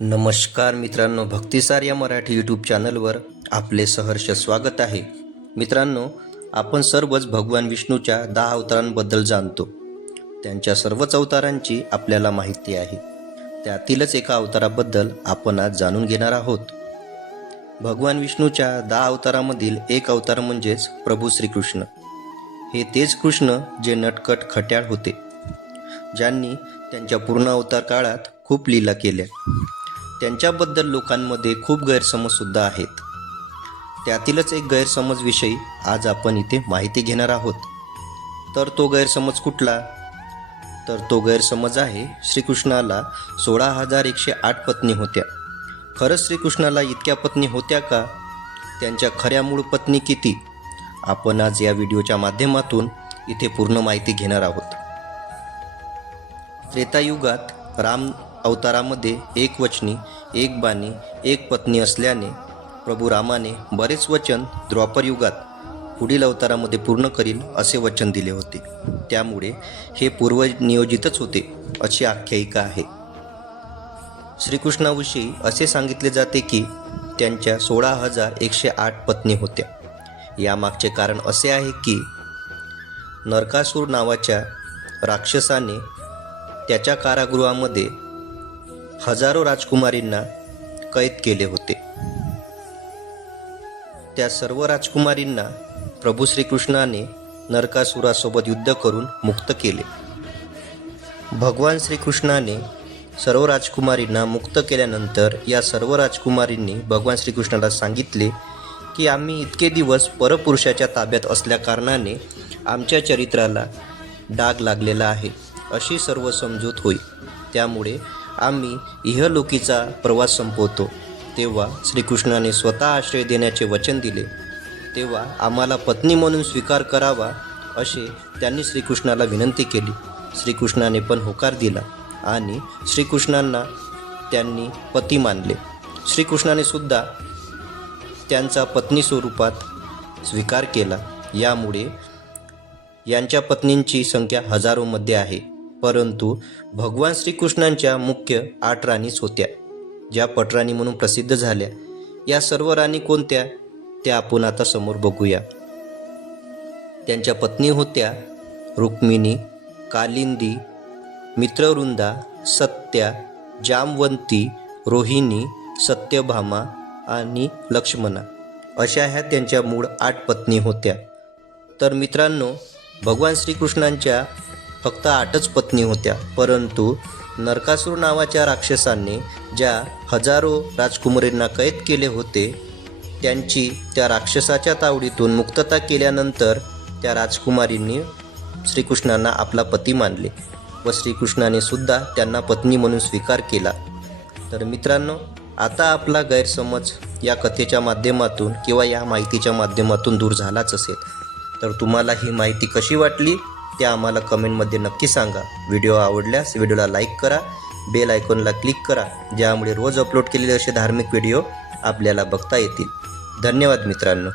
नमस्कार मित्रांनो भक्तिसार या मराठी यूट्यूब चॅनलवर आपले सहर्ष स्वागत आहे. मित्रांनो आपण सर्वच भगवान विष्णूच्या दहा अवतारांबद्दल जाणतो. त्यांच्या सर्वच अवतारांची आपल्याला माहिती आहे. त्यातीलच एका अवताराबद्दल आपण आज जाणून घेणार आहोत. भगवान विष्णूच्या दहा अवतारामधील एक अवतार म्हणजेच प्रभू श्रीकृष्ण. हे तेच कृष्ण जे नटकट खट्याळ होते ज्यांनी त्यांच्या पूर्ण अवतार काळात खूप लीला केल्या. त्यांच्याबद्दल लोकांमध्ये खूप गैरसमजसुद्धा आहेत. त्यातीलच एक गैरसमजविषयी आज आपण इथे माहिती घेणार आहोत. तर तो गैरसमज कुठला? तर तो गैरसमज आहे श्रीकृष्णाला सोळा हजार एकशे आठ पत्नी होत्या. खरंच श्रीकृष्णाला इतक्या पत्नी होत्या का? त्यांच्या खऱ्या मूळ पत्नी किती? आपण आज या व्हिडिओच्या माध्यमातून इथे पूर्ण माहिती घेणार आहोत. त्रेतायुगात राम अवतारामध्ये एक वचनी एक बाणी एक पत्नी असल्याने प्रभू रामाने बरेच वचन द्वापर युगात पुढील अवतारामध्ये पूर्ण करील असे वचन दिले होते. त्यामुळे हे पूर्वनियोजितच होते अशी आख्यायिका आहे. श्रीकृष्णाविषयी असे सांगितले जाते की त्यांच्या सोळा हजार एकशे आठ पत्नी होत्या. यामागचे कारण असे आहे की नरकासूर नावाच्या राक्षसाने त्याच्या कारागृहामध्ये हजारो राजकुमारींना कैद केले होते. त्या सर्व राजकुमारींना प्रभू श्रीकृष्णाने नरकासुरासोबत युद्ध करून मुक्त केले. भगवान श्रीकृष्णाने सर्व राजकुमारींना मुक्त केल्यानंतर या सर्व राजकुमारींनी भगवान श्रीकृष्णाला सांगितले की आम्ही इतके दिवस परपुरुषाच्या ताब्यात असल्याकारणाने आमच्या चरित्राला डाग लागलेला आहे अशी सर्व समजूत होई. त्यामुळे आम्ही इहलोकीचा प्रवास संपवतो. तेव्हा श्रीकृष्णाने स्वतः आश्रय देण्याचे वचन दिले. तेव्हा आम्हाला पत्नी म्हणून स्वीकार करावा असे त्यांनी श्रीकृष्णाला विनंती केली. श्रीकृष्णाने पण होकार दिला आणि श्रीकृष्णांना त्यांनी पती मानले. श्रीकृष्णाने सुद्धा त्यांचा पत्नी स्वरूपात स्वीकार केला. यामुळे यांच्या पत्नींची संख्या हजारोमध्ये आहे. परंतु भगवान श्रीकृष्णांच्या मुख्य आठ राणीच होत्या ज्या पटराणी म्हणून प्रसिद्ध झाल्या. या सर्व राणी कोणत्या? त्या आपण आता समोर बघूया. त्यांच्या पत्नी होत्या रुक्मिणी कालिंदी मित्रवृंदा सत्या जामवंती रोहिणी सत्यभामा आणि लक्ष्मणा. अशा ह्या त्यांच्या मूळ आठ पत्नी होत्या. तर मित्रांनो भगवान श्रीकृष्णांच्या फक्त आठच पत्नी होत्या. परंतु नरकासूर नावाच्या राक्षसाने ज्या हजारो राजकुमारींना कैद केले होते त्यांची त्या राक्षसाच्या तावडीतून मुक्तता केल्यानंतर त्या राजकुमारींनी श्रीकृष्णांना आपला पती मानले व श्रीकृष्णाने सुद्धा त्यांना पत्नी म्हणून स्वीकार केला. तर मित्रांनो आता आपला गैरसमज या कथेच्या माध्यमातून किंवा या माहितीच्या माध्यमातून दूर झालाच असेल. तर तुम्हाला ही माहिती कशी वाटली? ते आम्हाला कमेंटमध्ये नक्की सांगा. व्हिडिओ आवडल्यास व्हिडिओला लाईक करा बेल आयकॉनला क्लिक करा ज्यामुळे रोज अपलोड केलेले असे धार्मिक व्हिडिओ आपल्याला बघता येतील. धन्यवाद मित्रांनो.